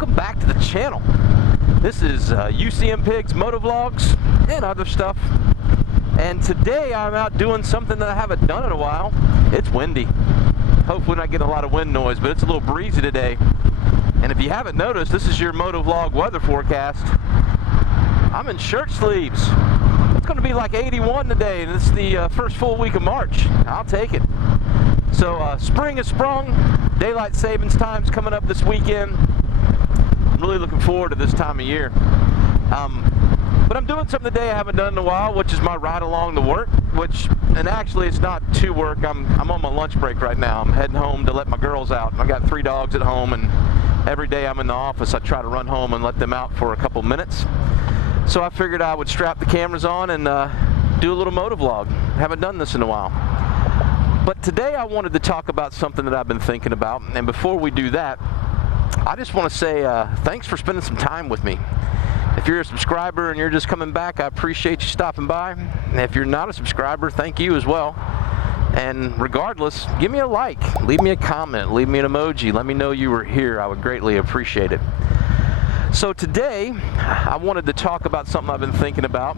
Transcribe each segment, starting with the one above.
welcome back to the channel. This is UCM Pigs Motovlogs and other stuff. And today I'm out doing something that I haven't done in a while. It's windy. Hopefully not getting a lot of wind noise, but it's a little breezy today. And if you haven't noticed, this is your Motovlog weather forecast. I'm in shirt sleeves. It's going to be like 81 today, and it's the first full week of March. I'll take it. So spring has sprung. Daylight savings time's coming up this weekend. I'm really looking forward to this time of year. But I'm doing something today I haven't done in a while, which is my ride along to work, and actually it's not to work. I'm on my lunch break right now. I'm heading home to let my girls out. I got 3 dogs at home, and every day I'm in the office, I try to run home and let them out for a couple minutes. So I figured I would strap the cameras on and do a little motovlog. Haven't done this in a while. But today I wanted to talk about something that I've been thinking about, and before we do that, I just want to say thanks for spending some time with me. If you're a subscriber and you're just coming back, I appreciate you stopping by. And if you're not a subscriber, thank you as well. And regardless, give me a like, leave me a comment, leave me an emoji, let me know you were here. I would greatly appreciate it. So today, I wanted to talk about something I've been thinking about,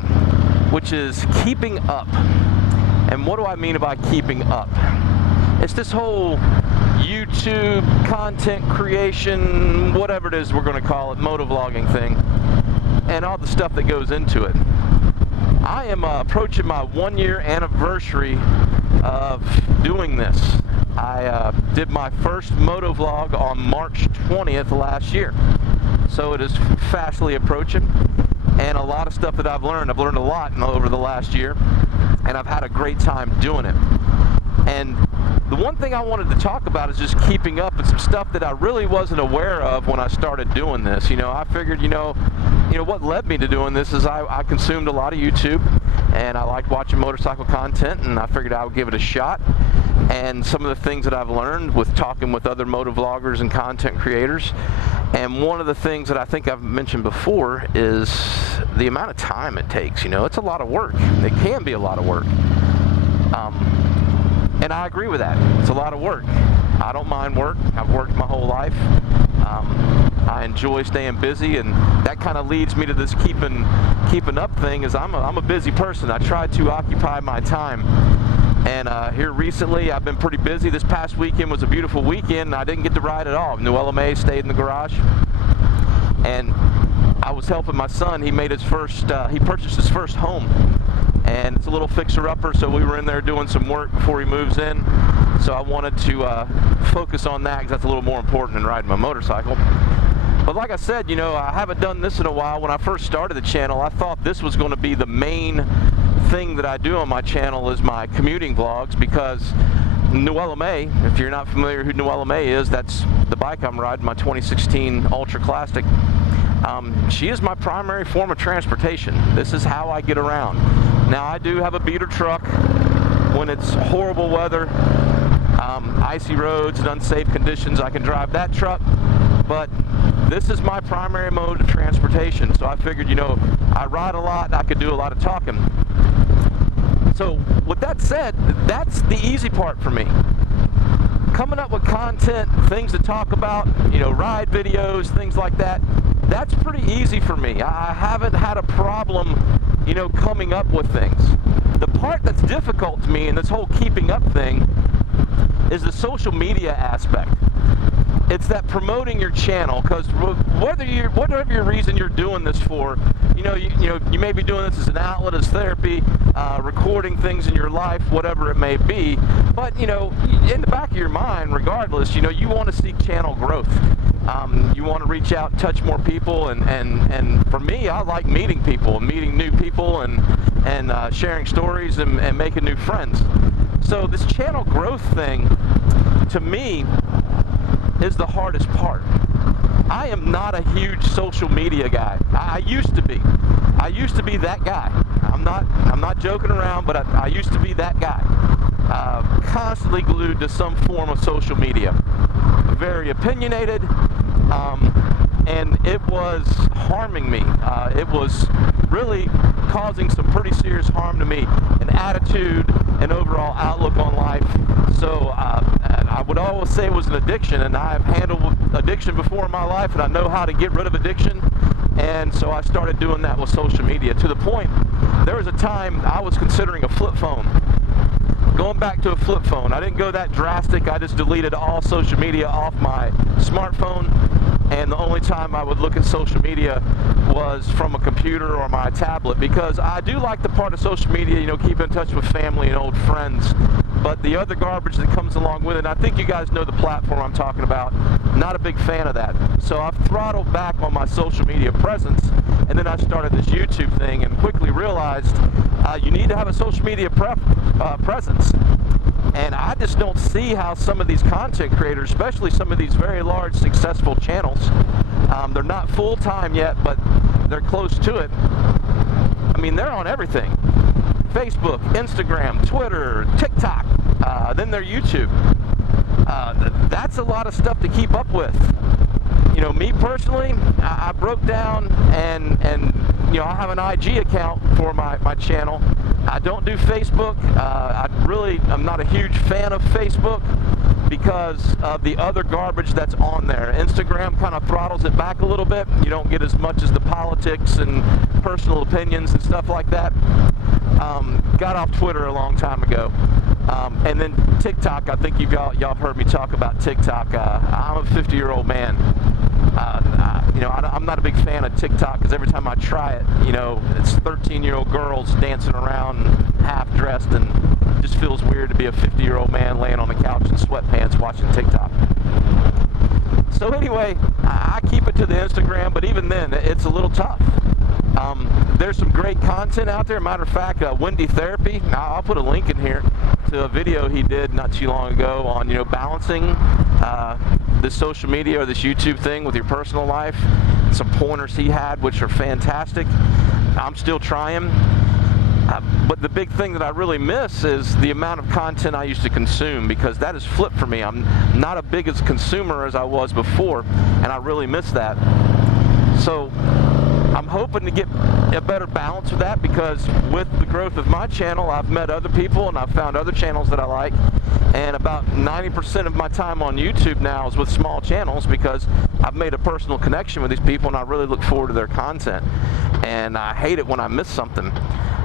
which is keeping up. And what do I mean by keeping up? It's this whole YouTube content creation, whatever it is we're going to call it, motovlogging thing, and all the stuff that goes into it. I am approaching my 1-year anniversary of doing this. I did my first motovlog on March 20th last year. So it is fastly approaching, and a lot of stuff that I've learned a lot over the last year, and I've had a great time doing it. And the one thing I wanted to talk about is just keeping up with some stuff that I really wasn't aware of when I started doing this. You know, I figured, you know what led me to doing this is I consumed a lot of YouTube, and I liked watching motorcycle content, and I figured I would give it a shot. And some of the things that I've learned with talking with other motovloggers and content creators, and one of the things that I think I've mentioned before is the amount of time it takes. You know, it's a lot of work. It can be a lot of work. And I agree with that. It's a lot of work. I don't mind work. I've worked my whole life. I enjoy staying busy, and that kind of leads me to this keeping up thing. Is I'm a busy person. I try to occupy my time. And here recently, I've been pretty busy. This past weekend was a beautiful weekend, and I didn't get to ride at all. New LMA stayed in the garage, and I was helping my son. He made his first, he purchased his first home, and it's a little fixer-upper, so we were in there doing some work before he moves in. So I wanted to focus on that, because that's a little more important than riding my motorcycle. But like I said, you know, I haven't done this in a while. When I first started the channel, I thought this was going to be the main thing that I do on my channel is my commuting vlogs, because New LMA, if you're not familiar who New LMA is, that's the bike I'm riding, my 2016 Ultra Classic. She is my primary form of transportation. This is how I get around. Now, I do have a beater truck when it's horrible weather, icy roads and unsafe conditions. I can drive that truck, but this is my primary mode of transportation. So I figured, you know, I ride a lot and I could do a lot of talking. So with that said, that's the easy part for me. Coming up with content, things to talk about, you know, ride videos, things like that, that's pretty easy for me. I haven't had a problem, you know, coming up with things. The part that's difficult to me in this whole keeping up thing is the social media aspect. It's that promoting your channel, because whatever your reason you're doing this for, you may be doing this as an outlet, as therapy, recording things in your life, whatever it may be. But you know, in the back of your mind, regardless, you know, you want to seek channel growth. You want to reach out and touch more people, and for me, I like meeting people, meeting new people, and sharing stories and making new friends. So this channel growth thing, to me, is the hardest part. I am not a huge social media guy. I used to be. I used to be that guy. I'm not joking around, but I used to be that guy. Constantly glued to some form of social media. Very opinionated, and it was harming me. It was really causing some pretty serious harm to me, an attitude, an overall outlook on life. So I would always say was an addiction, and I've handled addiction before in my life, and I know how to get rid of addiction. And so I started doing that with social media, to the point there was a time I was considering a flip phone. Going back to a flip phone. I didn't go that drastic. I just deleted all social media off my smartphone, and the only time I would look at social media was from a computer or my tablet, because I do like the part of social media, you know, keep in touch with family and old friends, but the other garbage that comes along with it, and I think you guys know the platform I'm talking about, not a big fan of that. So I've throttled back on my social media presence, and then I started this YouTube thing and quickly realized you need to have a social media presence. And I just don't see how some of these content creators, especially some of these very large successful channels, they're not full-time yet, but they're close to it. I mean, they're on everything. Facebook, Instagram, Twitter, TikTok, then their YouTube. That's a lot of stuff to keep up with. You know, me personally, I broke down and you know, I have an IG account for my channel. I don't do Facebook. I'm not a huge fan of Facebook because of the other garbage that's on there. Instagram kind of throttles it back a little bit. You don't get as much as the politics and personal opinions and stuff like that. Got off Twitter a long time ago. And then TikTok, I think y'all heard me talk about TikTok. I'm a 50-year-old man. You know, I'm not a big fan of TikTok because every time I try it, you know, it's 13-year-old girls dancing around half-dressed, and it just feels weird to be a 50-year-old man laying on the couch in sweatpants watching TikTok. So anyway, I keep it to the Instagram, but even then, it's a little tough. There's some great content out there. Matter of fact, Windy Therapy, I'll put a link in here to a video he did not too long ago on, you know, balancing this social media or this YouTube thing with your personal life. Some pointers he had, which are fantastic. I'm still trying. But the big thing that I really miss is the amount of content I used to consume, because that has flipped for me. I'm not as big a consumer as I was before, and I really miss that. So I'm hoping to get a better balance with that, because with the growth of my channel, I've met other people and I've found other channels that I like. And about 90% of my time on YouTube now is with small channels, because I've made a personal connection with these people and I really look forward to their content. And I hate it when I miss something.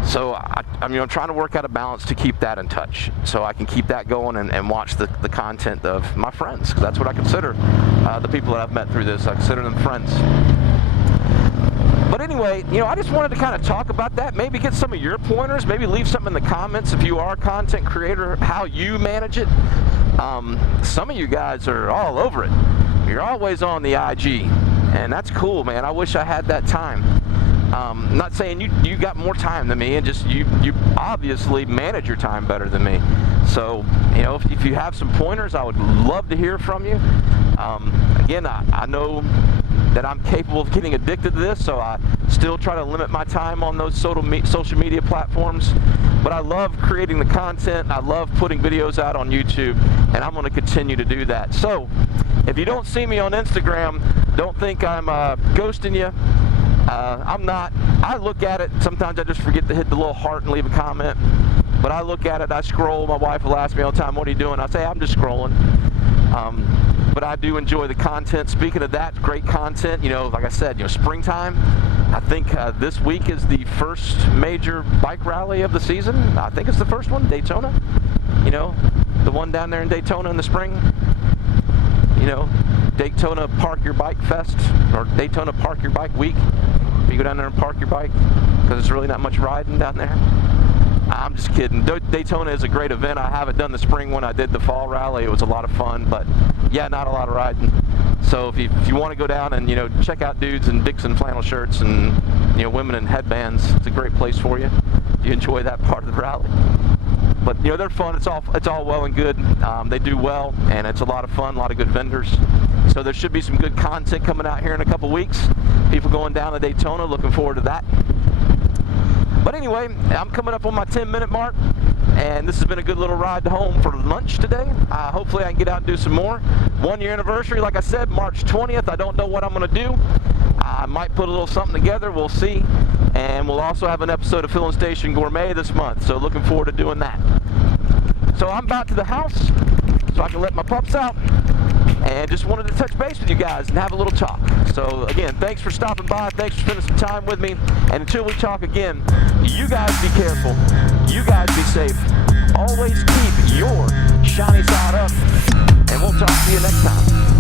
So I'm trying to work out a balance to keep that in touch, so I can keep that going and watch the content of my friends, because that's what I consider the people that I've met through this. I consider them friends. But anyway, you know, I just wanted to kind of talk about that, maybe get some of your pointers, maybe leave something in the comments if you are a content creator, how you manage it. Some of you guys are all over it. You're always on the IG, and that's cool, man. I wish I had that time. I'm not saying you got more time than me, and just you obviously manage your time better than me. So, you know, if you have some pointers, I would love to hear from you. Again, I know that I'm capable of getting addicted to this, so I still try to limit my time on those social media platforms. But I love creating the content. I love putting videos out on YouTube, and I'm going to continue to do that. So, if you don't see me on Instagram, don't think I'm ghosting you. I'm not. I look at it. Sometimes I just forget to hit the little heart and leave a comment. But I look at it. I scroll. My wife will ask me all the time, "What are you doing?" I say, "I'm just scrolling." But I do enjoy the content. Speaking of that, great content. You know, like I said, you know, springtime. I think this week is the first major bike rally of the season. I think it's the first one, Daytona. You know, the one down there in Daytona in the spring. You know, Daytona Park Your Bike Fest, or Daytona Park Your Bike Week. You go down there and park your bike, because there's really not much riding down there. I'm just kidding. Daytona is a great event. I haven't done the spring one. I did the fall rally. It was a lot of fun, but yeah, not a lot of riding. So if you want to go down and, you know, check out dudes in Dixon flannel shirts and, you know, women in headbands, it's a great place for you. You enjoy that part of the rally. But, you know, they're fun. It's all well and good. They do well, and it's a lot of fun, a lot of good vendors. So there should be some good content coming out here in a couple weeks. People going down to Daytona, looking forward to that. But anyway, I'm coming up on my 10-minute mark, and this has been a good little ride home for lunch today. Hopefully I can get out and do some more. 1-year anniversary, like I said, March 20th. I don't know what I'm going to do. I might put a little something together. We'll see. And we'll also have an episode of Filling Station Gourmet this month, so looking forward to doing that. So I'm back to the house. so I can let my pups out. And just wanted to touch base with you guys and have a little talk. So again, thanks for stopping by. Thanks for spending some time with me. And until we talk again, you guys be careful. You guys be safe. Always keep your shiny side up. And we'll talk to you next time.